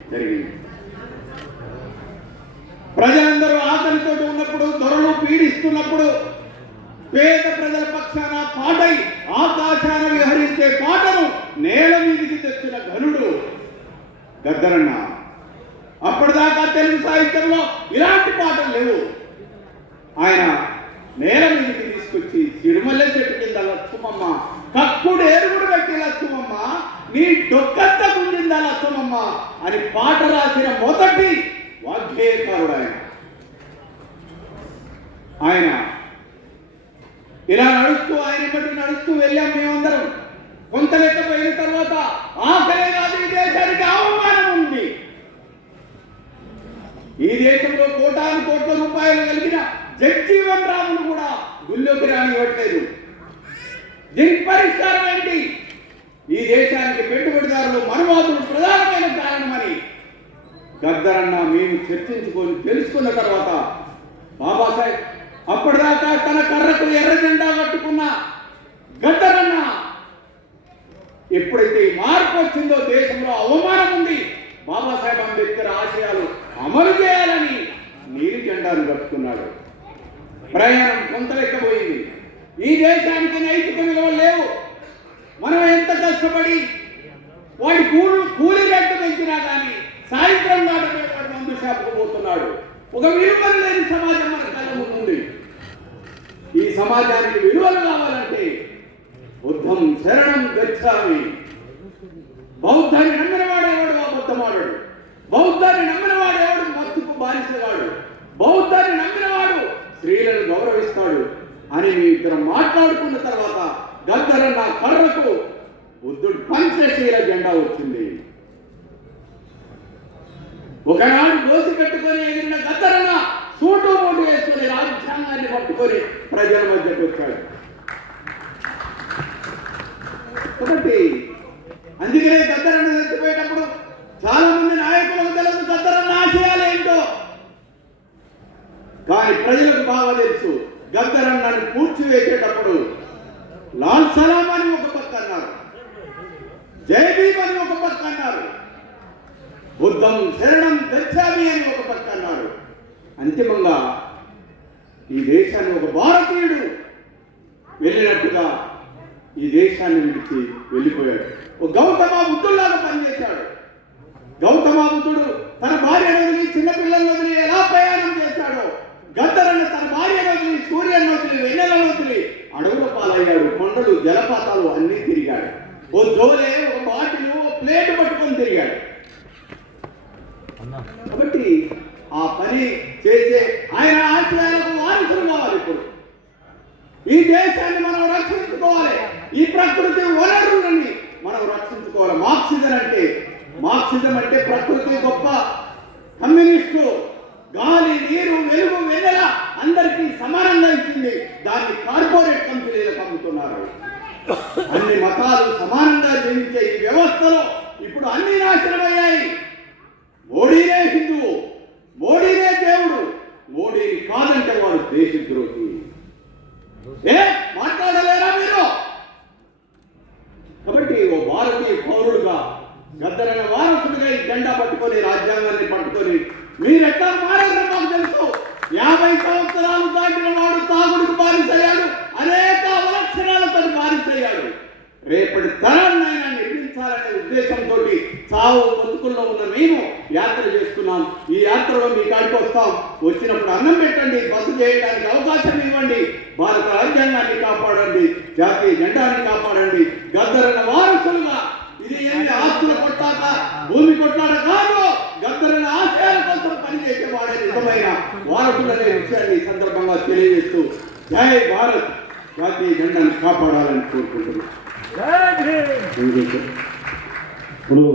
జరిగింది. ప్రజలందరూ ఆకలితో ఉన్నప్పుడు, దొరలు పీడిస్తున్నప్పుడు పేద ప్రజల పక్షాన పాటై ఆకాశాన విహరించే పాటను నేల మీదికి తెచ్చిన ఘనుడు గద్దరన్న. అప్పటిదాకా తెలుగు సాహిత్యంలో ఇలాంటి పాటలు లేవు. ఆయన నేల మీదికి తీసుకొచ్చి సిరిమల్లె చెట్టు కింద లక్ష్మమ్మ, కక్కుడు ఏరుగుడు పెట్టి లక్ష్మమ్మ, నీ డొక్కంత గుంజిందా లక్ష్మమ్మ అని పాట రాసిన మొదటి వాగ్గేయకారుడు ఆయన. ఇలా నడుస్తూ ఆయన బట్టి నడుస్తూ వెళ్ళాం మేమందరం. కొంత లెక్క పోయిన తర్వాత ఆఖరే కాదు, ఈ దేశానికి అవమానం ఉంది. ఈ దేశంలో కోటాను కోట్ల రూపాయలు కలిగిన జగ్జీవన్ రామును కూడా గుళ్ళోకి రానివ్వట్లేదు. దీనికి పరిష్కారం ఏంటి? ఈ దేశానికి పెట్టుబడిదారులు మనవాదులు ప్రధానమైన కారణమని గద్దరన్న మేము చర్చించుకొని తెలుసుకున్న తర్వాత బాబాసాహెబ్ అప్పటిదాకా తన కర్రకు ఎర్ర జెండా కట్టుకున్న గద్దరన్న ఎప్పుడైతే ఈ మార్పు వచ్చిందో, దేశంలో అవమానం ఉంది, బాబాసాహెబ్ అంబేద్కర్ ఆశయాలు అమలు చేయాలని నీలి జెండాను కట్టుకున్నాడు. ప్రయాణం కొంత లెక్కపోయింది. ఈ దేశానికి నైతిక విలువలు లేవు. మనం ఎంత కష్టపడి వాడి కూలి రేట్లు పెంచినా కానీ సాయంత్రం దాటపేట మందు షాపుకు పోతున్నాడు. ఒక విలువలు లేని సమాజం మన కళ్ళ ముందు. ఈ సమాజానికి విలువలు కావాలంటే బుద్ధం శరణం గచ్చామి. బౌద్ధాన్ని నమ్మిన వాడేవాడు అబద్ధమాడాడు. బౌద్ధాన్ని నమ్మిన వాడేవాడు మత్తుకు బానిసగాడు. బౌద్ధాన్ని నమ్మిన వాడు స్త్రీలను గౌరవిస్తాడు అని మీ ఇద్దరు మాట్లాడుకున్న తర్వాత గద్దరన్న కర్రకు బుద్ధుడు పంచశీల జెండా వచ్చింది. ఒకనాడు దోసి కట్టుకొని ఎగిరిన గద్దరన్న సూటు మూటు వేసుకొని రాజ్యాంగాన్ని పట్టుకొని ప్రజల మధ్యకు వచ్చాడు. ఒకటి అందుకనే గద్దరన్న చచ్చిపోయేటప్పుడు చాలా మంది నాయకులకు తెలుసు గద్దరన్న ఆశయాలు ఏంటో, కానీ ప్రజలకు బాగా తెలుసు. గద్దరన్నను పూడ్చివేసేటప్పుడు లాల్ సలాం అని ఒక పక్క అన్నారు, జై భీమ్ అని ఒక పక్క అన్నారు, బుద్ధం శరణం గచ్చామి అని ఒక పక్క అన్నారు. అంతిమంగా ఈ దేశాన్ని ఒక భారతీయుడు వెళ్ళినట్టుగా ఈ దేశాన్ని విడిచి వెళ్ళిపోయాడు. ఒక గౌతమ బుద్ధుల్లాగా పనిచేశాడు. గౌతమ బుద్ధుడు తన భార్యను వదిలి, చిన్నపిల్లలను వదిలి ఎలా ప్రయాణం చేశాడో, గద్దరన్న తన భార్యను వదిలి, సూర్యుని వదిలి, వెన్నెలను వదిలి అడవుల పాలయ్యాడు. కొండలు, జలపాతాలు అన్నీ తిరిగాడు. ఓ జోలే, ఒక బాటిలు, ఒక ప్లేట్ పట్టుకొని తిరిగాడు. కాబట్టి ఆ పని చేసే ఆయన ఆశయాలకు వారసులు కావాలి. ఇప్పుడు ఈ దేశాన్ని మనం రక్షించుకోవాలి. ఈ ప్రకృతి వనరులని మనం రక్షించుకోవాలి. మార్క్సిజం అంటే ప్రకృతి గొప్ప, కమ్యూనిస్టు గాలి, నీరు, వెలుగు, వెన్నెల అందరికీ సమానంగా ఇచ్చింది. దాన్ని కార్పొరేట్ కంపెనీలకు అమ్ముతున్నారు. అన్ని మతాలు సమానంగా జీవించే ఈ వ్యవస్థలో ఇప్పుడు అన్ని నాశనమయ్యాయి. మోడీనే హిందువు, మోడీనే దేవుడు, మోడీని కాదంటే వాడు దేశద్రోహి. మాట్లాడలేరా మీరు? కాబట్టి ఓ భారతీయ పౌరుడుగా గద్దరన్న వారసుడిగా ఈ జెండా పట్టుకొని, రాజ్యాంగాన్ని పట్టుకొని మీరెట్లా మారారో మాకు తెలుసు. 50 సంవత్సరాలు దాటిన వాడు తాగుడికి బానిసయ్యాడు, అనేక అవలక్షణాలతో బానిసయ్యాడు. రేపటి తరాన్ని ఆయన నిర్మించాలనే ఉద్దేశంతో సావు బతుకుల్లో ఉన్న మేము యాత్ర చేస్తున్నాం. ఈ యాత్రలో మీ కాడికి వస్తాం. వచ్చినప్పుడు అన్నం పెట్టండి, బస్సు చేయడానికి అవకాశం ఇవ్వండి, భారత రాజ్యాంగాన్ని కాపాడండి, జాతీయ జెండాన్ని కాపాడండి. గద్దరన్న వారసులుగా ఇది ఎన్ని ఆస్తులు కొట్టాక, భూమి కొట్లాడ కాదు, గద్దరన్న ఆశయాల కోసం పనిచేసేవాడే నిజమైన వారసులనే విషయాన్ని ఈ సందర్భంగా తెలియజేస్తూ జై భారత్, జాతీయ జెండాన్ని కాపాడాలని కోరుకుంటున్నాను. ఇప్పుడు